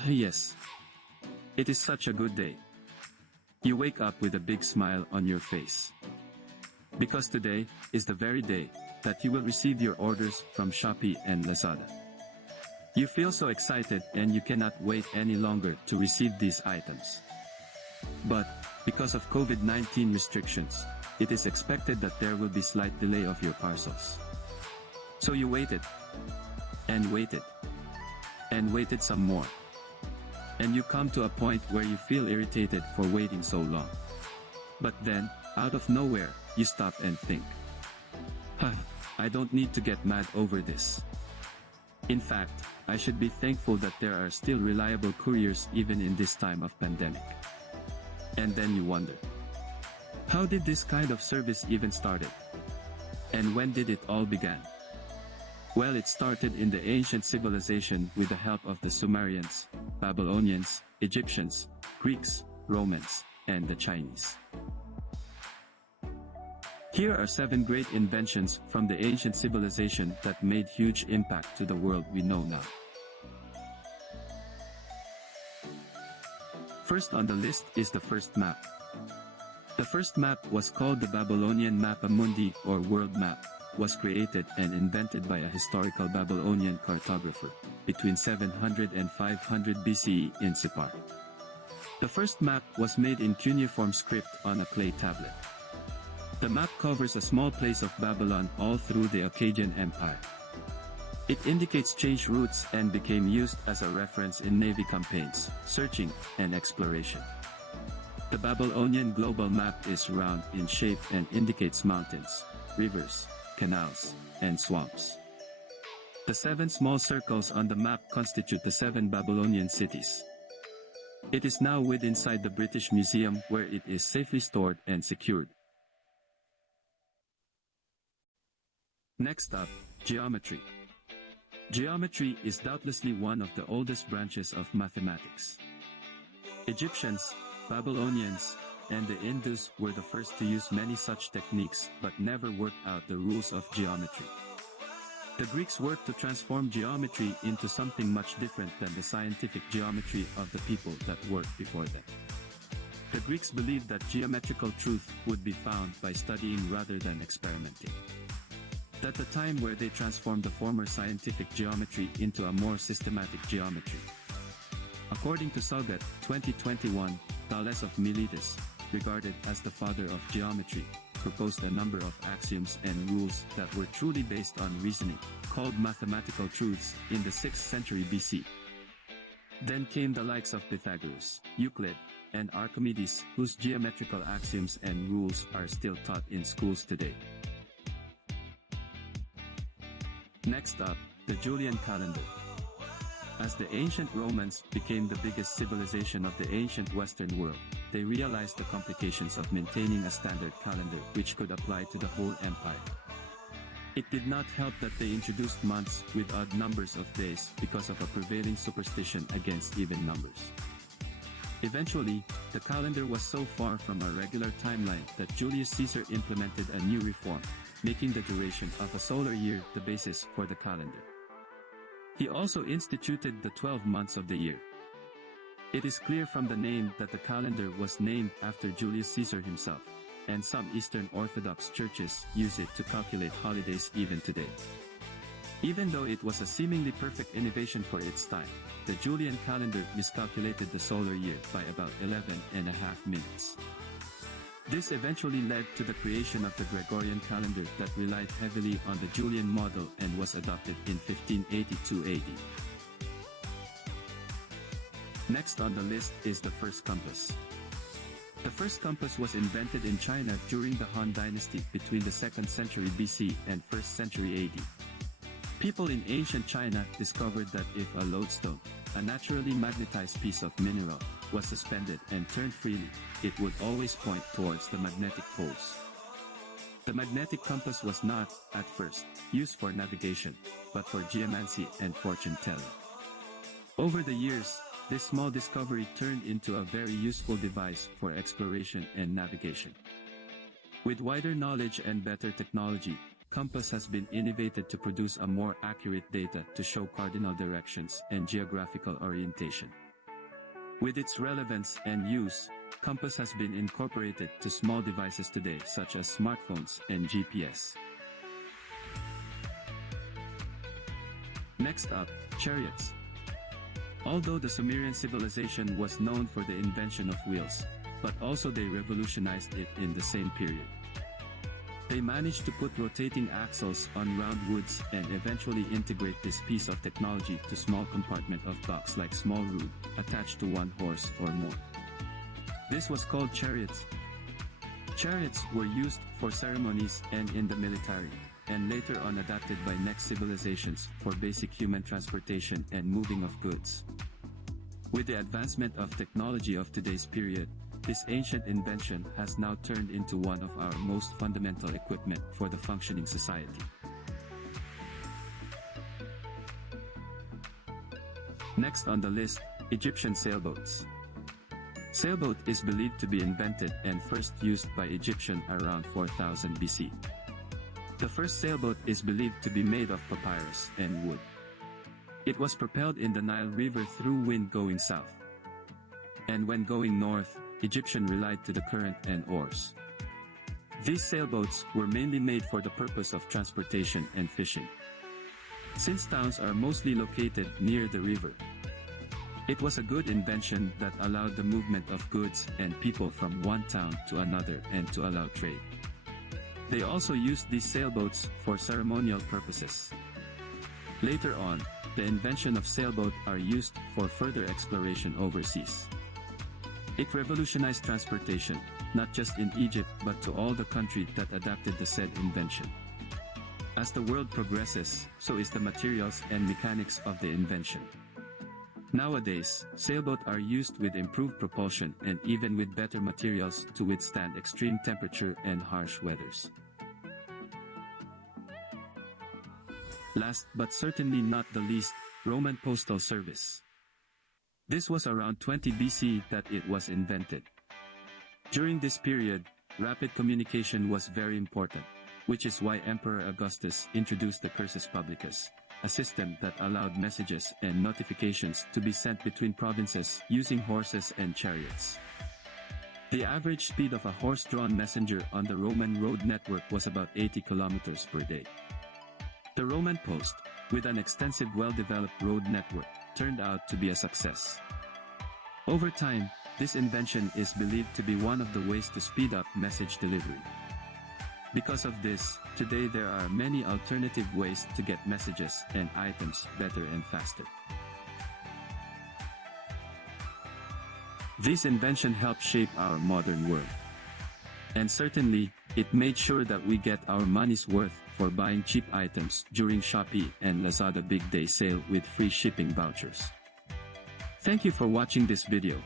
Ah yes. It is such a good day. You wake up with a big smile on your face. Because today is the very day that you will receive your orders from Shopee and Lazada. You feel so excited and you cannot wait any longer to receive these items. But, because of COVID-19 restrictions, it is expected that there will be slight delay of your parcels. So you waited. And waited. And waited some more. And you come to a point where you feel irritated for waiting so long. But then, out of nowhere, you stop and think. I don't need to get mad over this. In fact, I should be thankful that there are still reliable couriers even in this time of pandemic. And then you wonder. How did this kind of service even started? And when did it all began? Well, it started in the ancient civilization with the help of the Sumerians, Babylonians, Egyptians, Greeks, Romans, and the Chinese. Here are 7 great inventions from the ancient civilization that made huge impact to the world we know now. First on the list is the first map. The first map was called the Babylonian Mappa Mundi or World Map, was created and invented by a historical Babylonian cartographer between 700 and 500 BCE in Sippar. The first map was made in cuneiform script on a clay tablet. The map covers a small place of Babylon all through the Akkadian Empire. It indicates change routes and became used as a reference in navy campaigns, searching, and exploration. The Babylonian global map is round in shape and indicates mountains, rivers, canals, and swamps. The 7 small circles on the map constitute the 7 Babylonian cities. It is now inside the British Museum where it is safely stored and secured. Next up, geometry. Geometry is doubtlessly one of the oldest branches of mathematics. Egyptians, Babylonians, and the Indus were the first to use many such techniques but never worked out the rules of geometry. The Greeks worked to transform geometry into something much different than the scientific geometry of the people that worked before them. The Greeks believed that geometrical truth would be found by studying rather than experimenting. At the time where they transformed the former scientific geometry into a more systematic geometry. According to Sugat, 2021, Thales of Miletus, regarded as the father of geometry, proposed a number of axioms and rules that were truly based on reasoning, called mathematical truths, in the 6th century BC. Then came the likes of Pythagoras, Euclid, and Archimedes, whose geometrical axioms and rules are still taught in schools today. Next up, the Julian Calendar. As the ancient Romans became the biggest civilization of the ancient Western world, they realized the complications of maintaining a standard calendar which could apply to the whole empire. It did not help that they introduced months with odd numbers of days because of a prevailing superstition against even numbers. Eventually, the calendar was so far from a regular timeline that Julius Caesar implemented a new reform, making the duration of a solar year the basis for the calendar. He also instituted the 12 months of the year. It is clear from the name that the calendar was named after Julius Caesar himself, and some Eastern Orthodox churches use it to calculate holidays even today. Even though it was a seemingly perfect innovation for its time, the Julian calendar miscalculated the solar year by about 11.5 minutes. This eventually led to the creation of the Gregorian calendar that relied heavily on the Julian model and was adopted in 1582 AD. Next on the list is the first compass. The first compass was invented in China during the Han Dynasty between the 2nd century BC and 1st century AD. People in ancient China discovered that if a lodestone, a naturally magnetized piece of mineral, was suspended and turned freely, it would always point towards the magnetic poles. The magnetic compass was not, at first, used for navigation, but for geomancy and fortune-telling. Over the years, this small discovery turned into a very useful device for exploration and navigation. With wider knowledge and better technology, compass has been innovated to produce a more accurate data to show cardinal directions and geographical orientation. With its relevance and use, compass has been incorporated to small devices today such as smartphones and GPS. Next up, chariots. Although the Sumerian civilization was known for the invention of wheels, but also they revolutionized it in the same period. They managed to put rotating axles on round woods and eventually integrate this piece of technology to small compartment of box like small rood, attached to one horse or more. This was called chariots. Chariots were used for ceremonies and in the military, and later on adapted by next civilizations for basic human transportation and moving of goods. With the advancement of technology of today's period, this ancient invention has now turned into one of our most fundamental equipment for the functioning society. Next on the list, Egyptian sailboats. Sailboat is believed to be invented and first used by Egyptians around 4000 BC. The first sailboat is believed to be made of papyrus and wood. It was propelled in the Nile River through wind going south. And when going north, Egyptians relied to the current and oars. These sailboats were mainly made for the purpose of transportation and fishing. Since towns are mostly located near the river, it was a good invention that allowed the movement of goods and people from one town to another and to allow trade. They also used these sailboats for ceremonial purposes. Later on, the invention of sailboats are used for further exploration overseas. It revolutionized transportation, not just in Egypt but to all the countries that adapted the said invention. As the world progresses, so is the materials and mechanics of the invention. Nowadays, sailboats are used with improved propulsion and even with better materials to withstand extreme temperature and harsh weathers. Last but certainly not the least, Roman postal service. This was around 20 BC that it was invented. During this period, rapid communication was very important, which is why Emperor Augustus introduced the cursus publicus, a system that allowed messages and notifications to be sent between provinces using horses and chariots. The average speed of a horse-drawn messenger on the Roman road network was about 80 kilometers per day. The Roman post, with an extensive well-developed road network, turned out to be a success. Over time, this invention is believed to be one of the ways to speed up message delivery. Because of this, today there are many alternative ways to get messages and items better and faster. This invention helped shape our modern world. And certainly, it made sure that we get our money's worth for buying cheap items during Shopee and Lazada Big Day sale with free shipping vouchers. Thank you for watching this video.